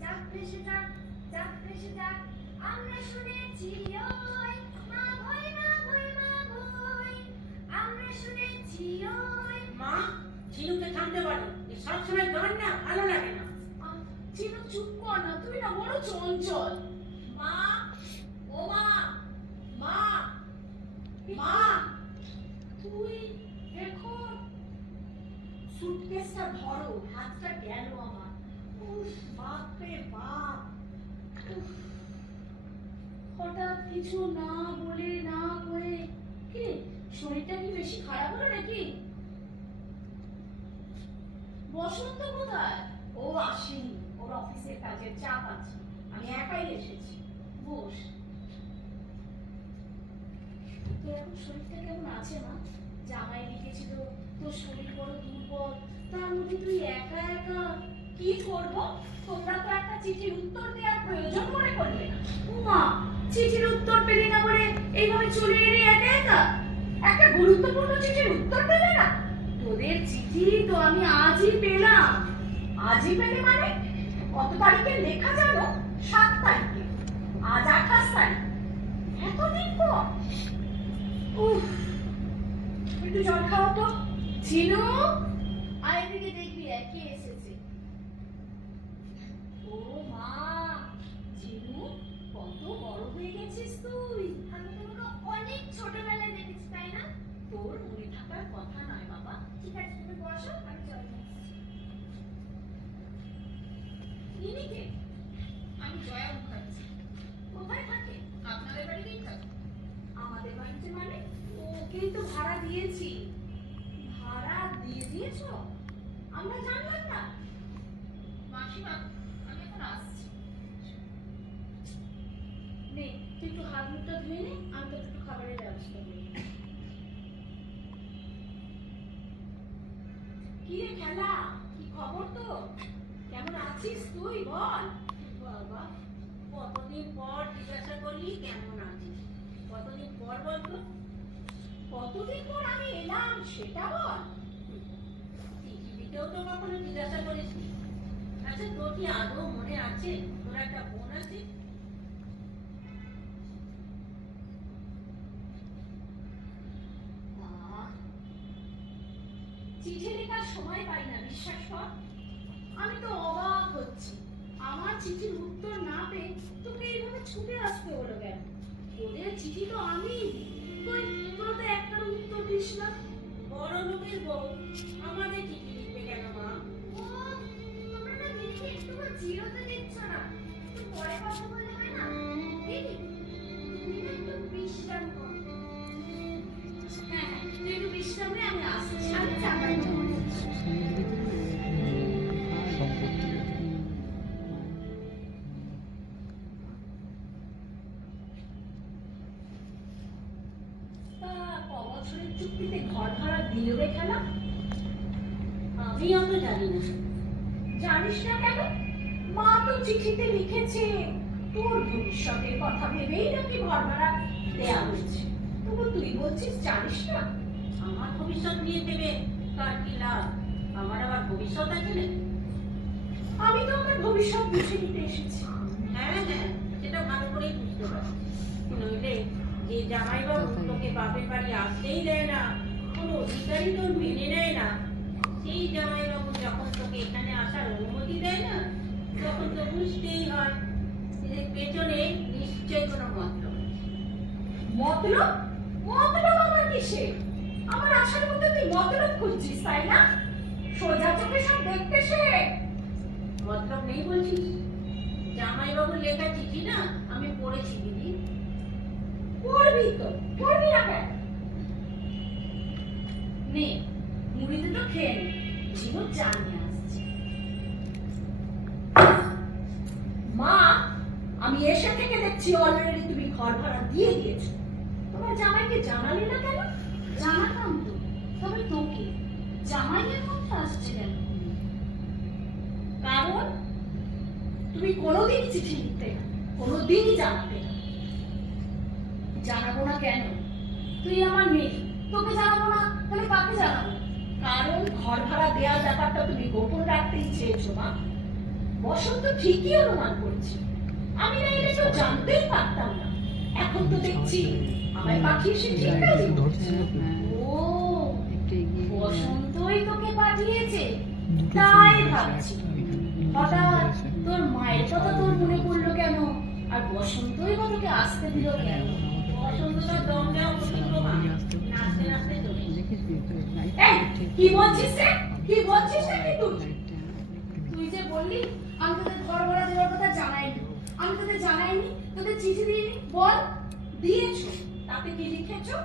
যাক ভেসে যাক, যাক ভেসে যাক। আমরা শুনেছি ওই মা ভয় মা ভয় মা ভয়। আমরা শুনেছি ওই মা, ঝিনুকে থামতে পারো, এই সবসময় গান না ভালো লাগে না। চিনু চুপ কর না, তুই না বড় চঞ্চল। মা, ও মা, মা, মা, তুই এখন সুটকেসটা ধরো, হাতটা গেল আমার। উফ, বাপ রে বাপ। উফ, হঠাৎ কিছু না বলে না কয়ে কি শরীরটা কি বেশি খারাপ হলো নাকি? বসন্ত কোথায়? ও আসেনি, ওর অফিসের কাজের চাপ আছে, আমি একাই এসেছি। বস। তোর এখন শরীরটা কেমন আছে মা? জামাই লিখেছিল তোর শরীর বড় দুর্বল, তার মধ্যে তুই একা একা কি করব? তোমরা তো একটা চিঠির উত্তর দেওয়ার প্রয়োজন মনে করলে না। মা, চিঠির উত্তর পেলি না বলে এইভাবে চলে এলি একা একা? একটা গুরুত্বপূর্ণ চিঠির উত্তর পেলে না? তোদের চিঠি তো আমি আজই পেলাম। আজই পেলে মানে? কত তারিখে লেখা জানো? 7 তারিখে। আজ 28 তারিখ। এতদিন পর। উফ, একটু জল খাও তো। চিনু, আয় দিকে দেখবি কে এসেছে। ও মা, চিনু কত বড় হয়ে গেছিস তুই। আমি তোমাকে অনেক ছোটবেলায় দেখেছি, তাই না? তোর মনে থাকার কথা নয় বাবা। ঠিক আছে, তুমি বসো, আমি জল নিয়ে আসছি। ইনি কে? আমি জয়া মুখার্জি। কোথায় থাকে? আপনাদের বাড়িতেই থাকি। আমাদের বাড়িতে মানে? ওকেই তো ভাড়া দিয়েছি। ভাড়া দিয়ে দিয়েছো? আমরা জানলাম না। মাসিমা, আমি এখন আসছি। নে, তুই একটু হাত মুখটা ধুয়ে নে, আমি তো একটু খাবারের ব্যবস্থা করি। কি রে খেলা, কি খবর তো? কেমন আছিস তুই বল? বাবা, কতদিন পর জিজ্ঞাসা করলি কেমন আছিস? কতদিন পর বলতো? কতদিন পর আমি এলাম সেটা বল। চিঠি দিতেও তো কখনো জিজ্ঞাসা করিসনি। আচ্ছা, তোর কি আদৌ মনে আছে তোর একটা বোন আছে? আহ, চিঠি লেখার সময় পাই না, বিশ্বাস কর। আমি তো অবাক হচ্ছি, আমার চিঠির উত্তর না পেয়ে তোকে এইভাবে ছুটে আসতে হলো কেন? তোদের চিঠি তো আমি দিই। কই, তোরা তো একটার উত্তর দিস না। বড় লোকের বউ আমাদের চিঠি লিখবে কেন মা? ও, তোমরা না দিদিকে একটুকু জিরোতে দিচ্ছ না। একটু পরে কথা বলে হয় না? দিদি, তুমি না একটু বিশ্রাম করো। হ্যাঁ হ্যাঁ, তুই একটু বিশ্রাম নে, আমি আসছি। আমি চাপাই বছরের চুক্তিতে ঘর ভাড়া দিল রে খেলা? আমি অত জানি না। জানিস না কেন? মা তো চিঠিতে লিখেছে তোর ভবিষ্যতের কথা ভেবেই নাকি ঘর ভাড়া দেয়া হয়েছে। তবু তুই বলছিস জানিস না? আমার ভবিষ্যৎ নিয়ে ভেবে তার কি লাভ? আমার আবার ভবিষ্যৎ আছে নাকি? আমি তো আমার ভবিষ্যৎ বুঝে নিতে এসেছি। হ্যাঁ হ্যাঁ, সেটা ভালো করেই বুঝতে পারছি। নইলে যে জামাইবাবু তোকে বাপের বাড়ি আসতেই দেয় না, কোনো অধিকারই তোর মেনে নেয় না, সেই জামাইবাবু যখন তোকে এখানে আসার অনুমতি দেয় না, তখন তো বুঝতেই হয় এদের পেছনে নিশ্চয়ই কোনো মতলব আছে। মতলব? মতলব আমার কিসে? আমার আশার মধ্যে তুই মতলব খুঁজছিস, তাই না? সোজা চোখে সব দেখতে শেখ। মতলব নেই বলছিস? জামাইবাবুর লেখা চিঠি না আমি পড়েছি দিদি। পড়বি তো, পড়বি না কেন? নে, মুড়ি দুটো খেয়ে নে, জীবন জানিয়ে আসছে। মা, আমি এসে থেকে দেখছি অলরেডি তুমি ঘর ভাড়া দিয়ে দিয়েছো। তোমার আমার জামাইকে জানালি না কেন? জানাতাম তো, তবে তোকে জামাইয়ের মধ্যে আসছে কেন? কারণ তুমি কোনোদিনই চিঠি লিখতে না, কোনোদিনই জানাতে না। জানাবো না কেন? তুই আমার মেয়ে, তোকে জানাবো না তাহলে কাকে জানাবো? কারণ ঘর ভাড়া দেওয়ার ব্যাপারটা তুমি গোপন রাখতেই চেয়েছো মা। বসন্ত ঠিকই অনুমান করেছে, আমি না এলে কেউ জানতেই পারতাম না। এখন তো দেখছি আমায় পাঠিয়ে সে ঠিক কাজই করছে। ও, বসন্তই তোকে পাঠিয়েছে, তাই ভাবছি হঠাৎ তোর মায়ের কথা তোর মনে পড়লো কেন, আর বসন্তই বা তোকে আসতে দিল কেন? বসন্তটা দম দেওয়া পর্যন্ত মা নাচতে নাচতে চলে এসেছে। এই, কি বলছিস রে? কি বলছিস রে তুই? তুই যে বললি আমি তোদের ঘর ভাড়া দেওয়ার কথা জানাইনি, আমি তোদের জানাইনি, তোদের চিঠি দিইনি। বল, দিয়েছো, তাতে কি লিখেছো?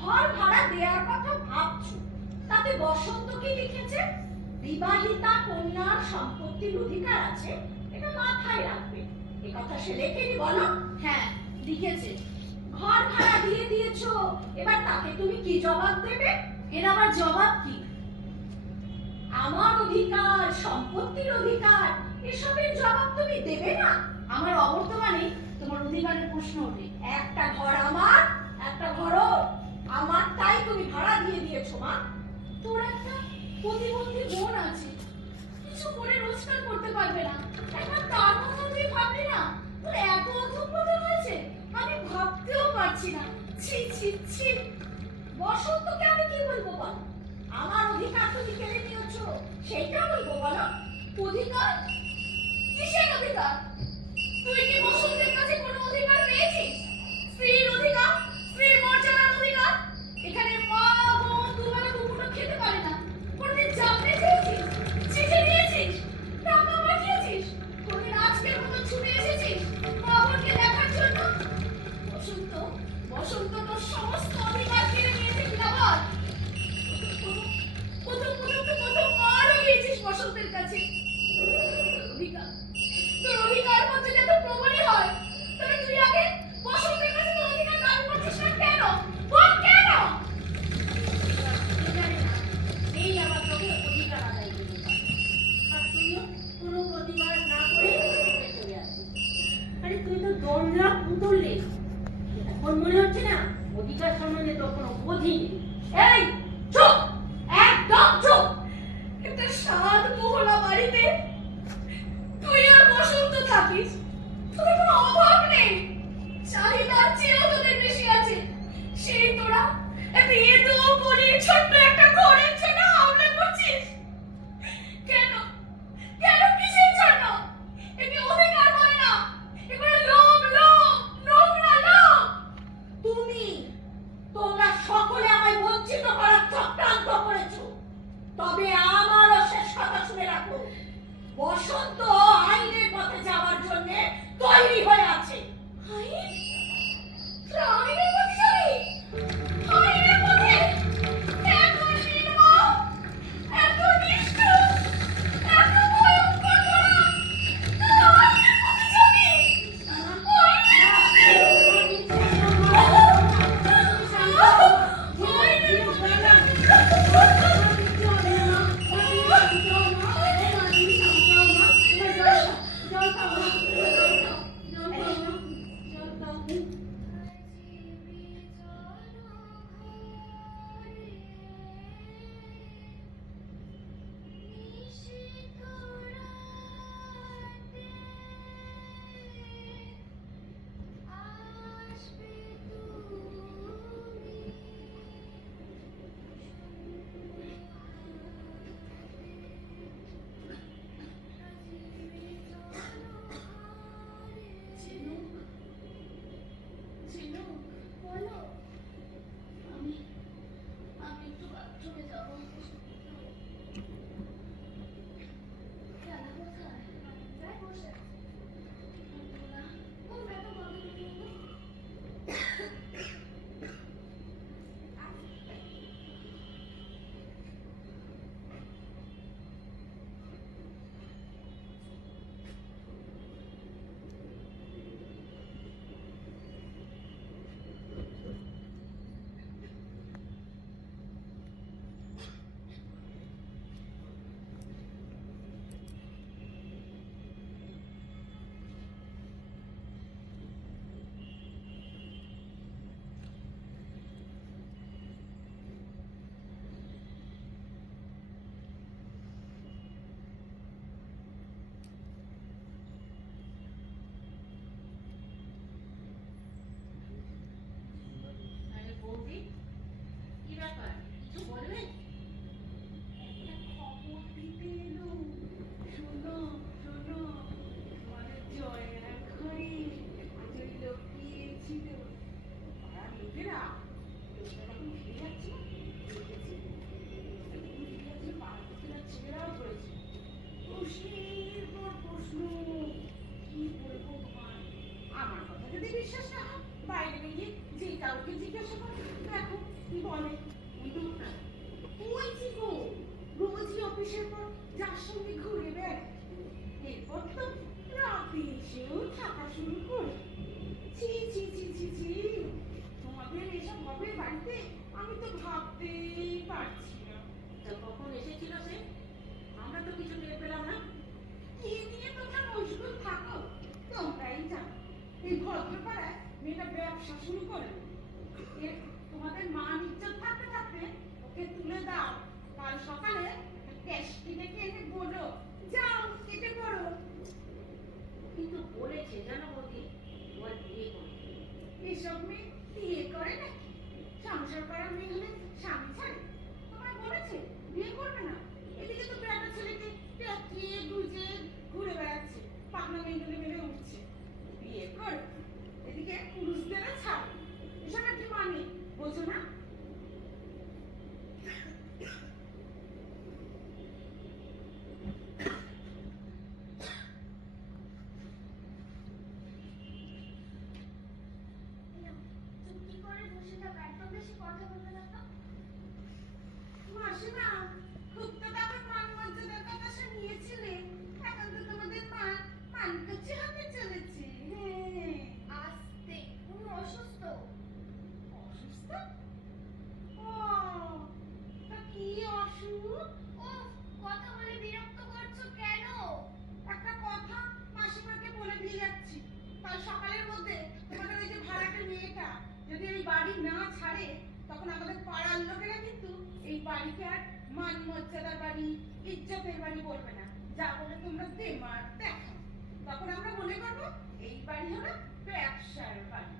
ঘর ভাড়া দেওয়ার কথা ভাবছো, তাতে বসন্ত কি লিখেছে? বিবাহিতা কন্যার সম্পত্তির অধিকার আছে, এটা মাথায় রাখবে। এ কথা সে লেখেনি বলো? হ্যাঁ লিখেছে। ঘর ভাড়া দিয়ে দিয়েছো, এবার তাকে তুমি কি জবাব দেবে? এর আবার জবাব কি? আমার অধিকার, সম্পত্তির অধিকার, এসবের জবাব তুমি দেবে না? আমার অবর্তমানে তোমার অধিকারের প্রশ্ন ওঠে। একটা ঘর আমার, একটা ঘর ওর। আমার, তাই তুমি ভাড়া দিয়ে দিয়েছো মা। তোর একটা প্রতিবন্ধী বোন আছে, কিছু করে রোজগার করতে পারবে না, একবার তার কথা তুই ভাবলি না? তোর এত অধঃপতন হয়েছে আমি ভাবতেও পারছি না। ছি ছি ছি। বসন্তকে আমি কি বলবো বল? আমার অধিকার তুমি কেড়ে নিয়েছো, সেইটা বলবো বলো? অধিকার? কিসের অধিকার? তুই কি বসন্তের কাছে কোনো অধিকার পেয়েছিস? স্ত্রীর অধিকার, স্ত্রীর মর্যাদার অধিকার? এখানে মা বোন দুবেলা দুপুরো খেতে পারে না, কোনদিন জানতে চেয়েছিস? চিঠি দিয়েছিস? টাকা পাঠিয়েছিস? কোনদিন আজকের মতো ছুটে এসেছিস মা বোনকে দেখার জন্য? বসন্ত, বসন্ত তোর সমস্ত অধিকার কেড়ে নিয়েছে কিনা বল? কত মারও খেয়েছিস বসন্তের কাছে। অধিকার, তোর অধিকার মধ্যে যত প্রবলই হয়, তবে তুই আগে বসন্তের কাছে তোর অধিকার দাবি করছিস না কেন? বল কেন? এই আমার তোকে অধিকার আদায় করতে পারে, আর তুইও কোনো প্রতিবাদ না করে চুপে চলে আসিস। আরে তুই তো দম দেওয়া পুতুললে, এখন মনে হচ্ছে না অধিকার সম্বন্ধে তোর কোনো বোঝই নেই। এই চুপ, একদম চুপ। একটা সাত মহলা বাড়িতে তুই আর বসন্ত থাকিস, তোদের কোনো অভাব নেই, চাহিদার চেয়েও তোদের বেশি আছে। সেই তোরা বিয়ে তো করে ছোট্ট একটা ঘরের জন্য হামলে করছিস কেন? কেন, কিসের জন্য? একে অধিকার বলে না, এগুলো লোভ, লোভ, নোংরা লোভ। তোমরা সকলে আমায় বঞ্চিত করার চক্রান্ত করেছো, তবে আমারও শেষ কথা শুনে রাখো, বসন্ত আইনের পথে যাওয়ার জন্য তৈরি হয়ে আছে। আইন? তোরা আইনের পথে যাবি? আইনের পথে? এত নির্মম, এত নিষ্ঠুর, এত ভয়ঙ্কর তোরা! তোরা আইনের পথে যাবি? ছিল পাড়ার লোকেরা যখন ফিরে যাচ্ছে দেখেছি পাড়ার লোকেরা ছেলেরাও ধরেছে প্রশ্নের পর প্রশ্ন। কি বলবো তোমার, আমার কথা যদি বিশ্বাস না হয় বাইরে বেরিয়ে যে কাউকে জিজ্ঞাসা করো, দেখো কি বলে। কিন্তু ওই যে গো রোজই অফিসের পর যার সঙ্গে ঘুরে বেড়ায়, এরপর তো রাতে এসেও থাকা শুরু করে। ছি ছি ছি ছি ছি, তোমাদের এসব হবে বাড়িতে, আমি তো ভাবতেই পারছি না। তো কখন এসেছিল সে? আমরা তো কিছু টের পেলাম না। কি নিয়ে তোমরা মশগুল থাকো তোমরাই জানো। এই ভদ্রপাড়ায় মেয়েটা ব্যবসা শুরু করে, তোমাদের মান ইজ্জত থাকতে থাকতে ওকে তুলে দাও। কাল সকালে ক্যাশটি ডেকে এনে বলো, যাও কেটে পড়ো। কিন্তু বলেছে জানো বৌদি, ওর বিয়ে করবে। এসব মেয়ে বিয়ে করে নাকি? সংসার করার মেয়ে হলে স্বামী ছাড়ে? তোমায় বলেছে বিয়ে করবে না? এদিকে তো বেটা ছেলেকে পেঁচিয়ে গুজে ঘুরে বেড়াচ্ছে, পাকনা মেয়েগুলো মেলে উঠছে। বিয়ে করবে, এদিকে পুরুষদেরও ছাড়ে। এসবের কি মানে বোঝো না? চুপটি করে বসে থাকা, একদম বেশি কথা বলবে না তো। মাসিমা, খুব তো তখন মান মর্যাদার কথা শুনিয়েছিলে, এখন তো তোমাদের মানকাছি হতে চলেছে। হ্যাঁ। আস্তে, উনি অসুস্থ। অসুস্থ? ও, তা কি অসুখ? উফ, কথা বলে বিরক্ত করছো কেন? একটা কথা মাসিমাকে বলে দিয়ে যাচ্ছি, কাল সকালের মধ্যে তোমাদের ওই যে ভাড়াটের মেয়েটা যদি এই বাড়ি না ছাড়ে, তখন আমাদের পাড়ার লোকেরা কিন্তু এই বাড়িকে আর মান মর্যাদার বাড়ি, ইজ্জতের বাড়ি বলবে না। যা বলে তোমরা দেমার দেখো, তখন আমরা মনে করবো এই বাড়ি হলো ব্যবসার বাড়ি।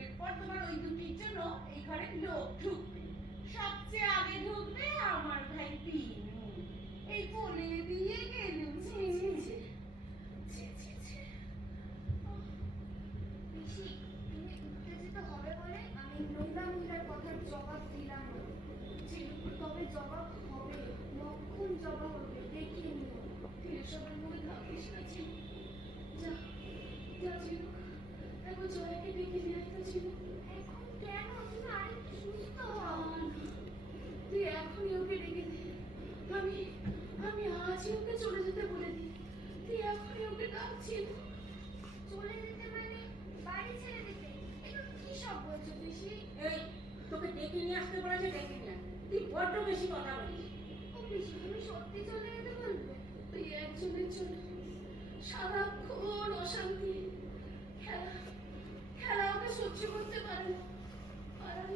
এরপর তোমার ওই দুটির জন্য এই ঘরে লোক ঢুকবে, সবচেয়ে আগে ঢুকবে আমার ভাই পিনু। এই বলে দিয়ে গেলুম। ছি ছি ছি ছি ছি ছি। পিসি, তুমি উত্তেজিত হবে বলে আমি নোংরা মহিলার কথার জবাব দিলাম না। তবে জবাব হবে, লক্ষণ জবাব হবে, দেখিয়ে নিও। তুই এসবের মধ্যে থাকিস না ছিল। যা যা ছিল, এখন জয়াকে ডেকে নিয়ে আসতে ছিল। এখন কেন? তুমি আরেকটু সুস্থ হও। তুই এখনই ওকে ডেকে দে। আমি আমি আজই ওকে চলে যেতে বলে দিই। তুই এখনই ওকে ডাকছিল। চলে যেতে মানে বাড়ি ছেড়ে দিতে? এটা কি সব বলছো পিসি? এই তোকে ডেকে নিয়ে আসতে বলেছে, ডেকে নিয়ে আয়। তুই বড্ড বেশি কথা বলিস। ও পিসি, তুমি সত্যি চলে যেতে বলবে? তুই একজনের জন্য সারাক্ষণ অশান্তি, খেলা খেলা ওকে সহ্য করতে পারে না। পাড়ার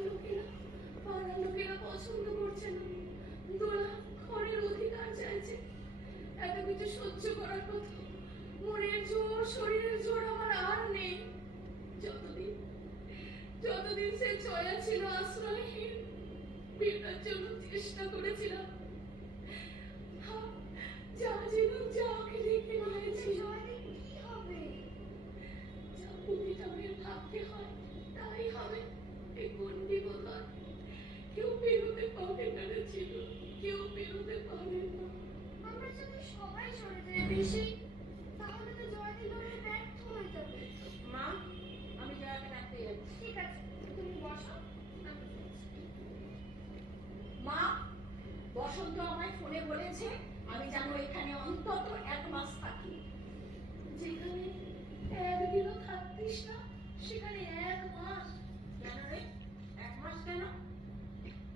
লোকেরা পছন্দ করছে না। দোলা ঘরের অধিকার চাইছে। এত কিছু সহ্য করার কথা, মনের জোর শরীরের জোর আমার আর নেই। যতদিন সে জয়া ছিল আশ্রয়হীন, বিয়েটার জন্য চেষ্টা করেছিলাম। যা ছিল যা ওকে রেখে নিয়েছি। জয়দি কি হবে? যা প্রতিটা মেয়ের ভাবতে হয় তাই হবে। এই গন্ডি বোধহয় কেউ বেরোতে পারে না রে ছিল, কেউ বেরোতে পারে না। আমরা যদি সবাই সরে যাই পিসি, তাহলে তো জয়দি লড়াই ব্যর্থ হয়ে যাবে। মা, আমি জয়াকে ডাকতে যাচ্ছি। ঠিক আছে, তুমি বসো, আমি যাচ্ছি। মা, বসন্ত আমায় ফোনে বলেছে আমি যেন এখানে অন্তত 1 মাস থাকি। যেখানে একদিনও থাকতিস না, সেখানে 1 মাস। কেন রে? 1 মাস কেন?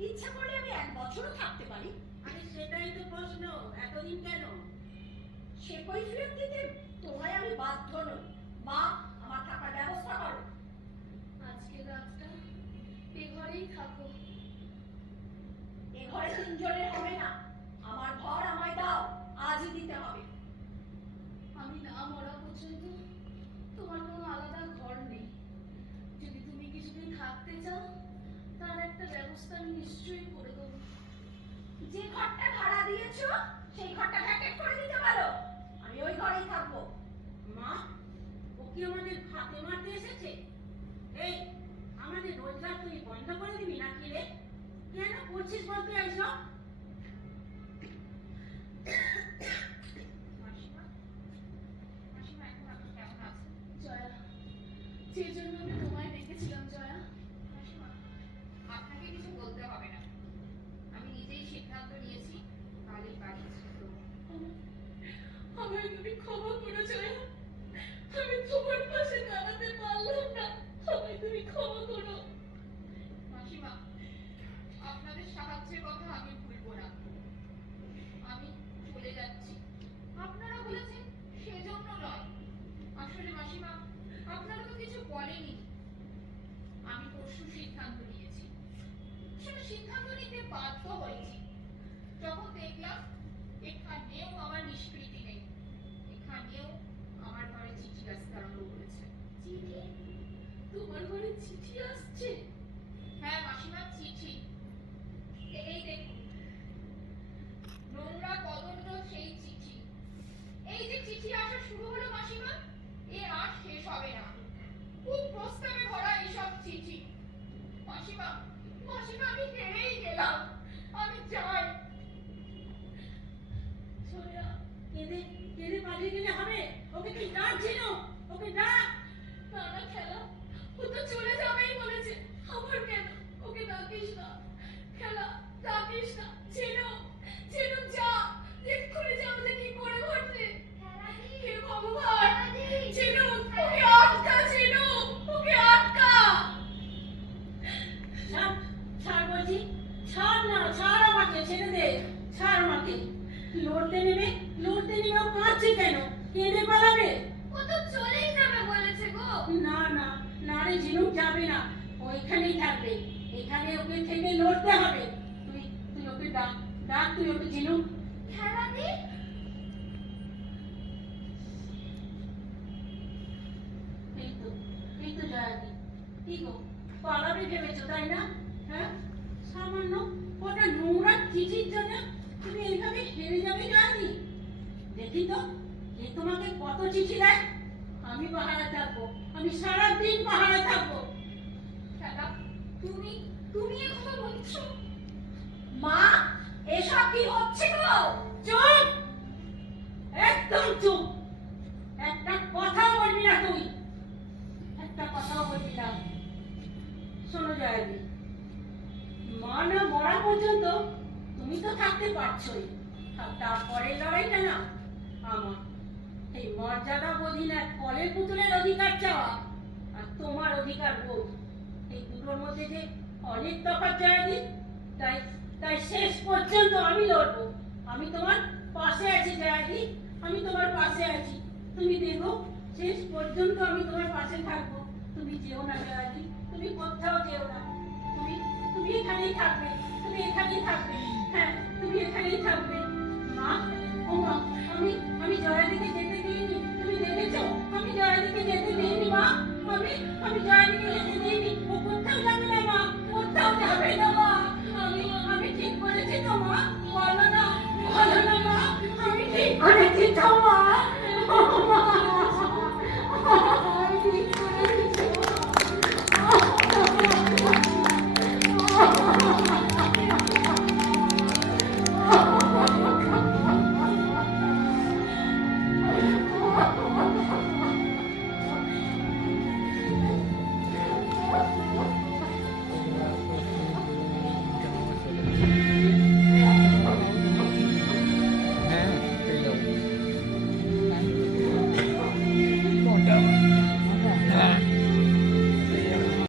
ইচ্ছা করলে আমি 1 বছরও থাকতে পারি। আরে সেটাই তো প্রশ্ন, এতদিন কেন? সে কৈফিয়ত দিতে তোমায় আমি বাধ্য নই। মা, আমার থাকার ব্যবস্থা করো। আজকে রাতটা এ ঘরেই থাকো। এ ঘরে 3 জনের হবে না। আমার ঘর আমায় দাও, আজই দিতে হবে। আমি না মরা পর্যন্ত তোমার কোনো আলাদা ঘর নেই। যদি তুমি কিছুদিন থাকতে চাও, তার একটা ব্যবস্থা আমি নিশ্চয়ই করে দেবো। যে ঘরটা ভাড়া দিয়েছো সেই ঘরটা ভ্যাকেট করে দিতে পারো, আমি ওই ঘরেই থাকবো। মা, ও কি আমাদের ফাঁকে মারতে এসেছে? এই আমাদের রোজগার তুই বন্ধ করে দিবি নাকি রে? কেন করছিস বলতে এইসব? মাসিমা, মাসিমা এখন আপনি কেমন আছেন? জয়া, যে জন্য আমি তোমায় ডেকেছিলাম জয়া, মাসিমা, আপনাকে কিছু বলতে হবে না। আমি নিজেই সিদ্ধান্ত নিয়েছি কালই বাড়ি ছিল। আমায় তুমি ক্ষমা করো জয়া, আমি তোমার পাশে দাঁড়াতে পারলাম না, আমায় তুমি ক্ষমা করো। মাসিমা, আপনাদের সাহায্যের কথা আমি ভুলবো না। আমি চলে যাচ্ছি। আপনারা বলেছেন সেজন্য নয়। আসলে মাসিমা, আপনারা তো কিছু বলেনি। আমি পরশু সিদ্ধান্ত নিয়েছি। আসলে সিদ্ধান্ত নিতে বাধ্য হয়েছি যখন দেখলাম এখানেও আমার নিষ্কৃতি নেই, এখানেও আমার ঘরে চিঠি আসতে আরম্ভ করেছে। চিঠি? তোমার ঘরে চিঠি আসছে? হ্যাঁ মাসিমা, চিঠি। এই দেখুন, নোংরা কদর্য সেই চিঠি। এই যে চিঠি আসা শুরু হলো মাসিমা, এ আর শেষ হবে না। খুব প্রস্তাবে ভরা এইসব চিঠি। মাসিমা, মাসিমা, আমি হেরেই গেলাম। আমি চাই। জয়া, কেঁদে কেঁদে পালিয়ে গেলে হবে? ওকে তুই ডাক ছিল, ওকে ডাক। না না খেলা, ও তো চলে যাবেই বলেছে, আবার কেন? ওকে ডাকিস না খেলা, ডাকিস না। চেনো, চেনো, যা, এক্ষুনি যাও, যে কি করে ঘটছে। হে ভগবান, চেনো, ওকে আটকা, চেনো, ওকে আটকা। ছাড়, ছাড় বলছি, ছাড় না, ছাড় আমাকে, ছেড়ে দে, ছাড় আমাকে। লড়তে নেবে, লড়তে নেবে, ও কাঁদছে কেন? কেঁদে পালাবে? ও তো চলেই যাবে বলেছে গো। না না, না রে ঝিনুক যাবে না, ও এখানেই থাকবে। এখানে ওকে থেকে লড়তে হবে। তুই তুই ওকে ডাক, ডাক তুই ওকে ঝিনুক। খেলাদি, এই তো, এই তো জয়াদি। কি গো, পালাবে ভেবেছো তাই না? হ্যাঁ, সামান্য ওটা নোংরা চিঠির জন্য তুমি এইভাবে হেরে যাবে জয়াদি? দেখি তো, কে তোমাকে কত চিঠি দেয়। আমি পাহাড়ে থাকবো, আমি সারাদিন পাহাড়ে থাকবো। খেলা, তুমি তুমি এ কথা বলছো? মা, এসব কি হচ্ছে গো? চুপ, একদম চুপ। একটা কথাও বলবি না তুই, একটা কথাও বলবি না। শোনো জয়াদি, মা না মরা পর্যন্ত তুমি তো থাকতে পারছোই, আর তারপরের লড়াইটা না আমার। এই মর্যাদা বোধহীন এক কলের পুতুলের অধিকার চাওয়া আর তোমার অধিকার বোধ, এই দুটোর মধ্যে যে অনেক তফাৎ জয়াদি। তাই তাই শেষ পর্যন্ত আমি লড়বো। আমি তোমার পাশে আছি জয়াদি, আমি তোমার পাশে আছি। তুমি দেখো, শেষ পর্যন্ত আমি তোমার পাশে থাকবো। তুমি যেও না জয়াদি, তুমি কোথাও যেও না। তুমি তুমি এখানেই থাকবে, তুমি এখানেই থাকবে। হ্যাঁ, তুমি এখানেই থাকবে। মা, ও মা, আমি জয়াদিকে যেতে দিইনি, তুমি দেখেছো? আমি জয়াদিকে যেতে দিইনি মা, আমি জয়াদিকে যেতে দিইনি। ও কোথাও যাবে না মা, কোথাও যাবে না মা। আমি ঠিক করেছি তো মা, বলো না, বলো না মা, আমি ঠিক করেছি তো মা। আমি ঠিক করেছি তো।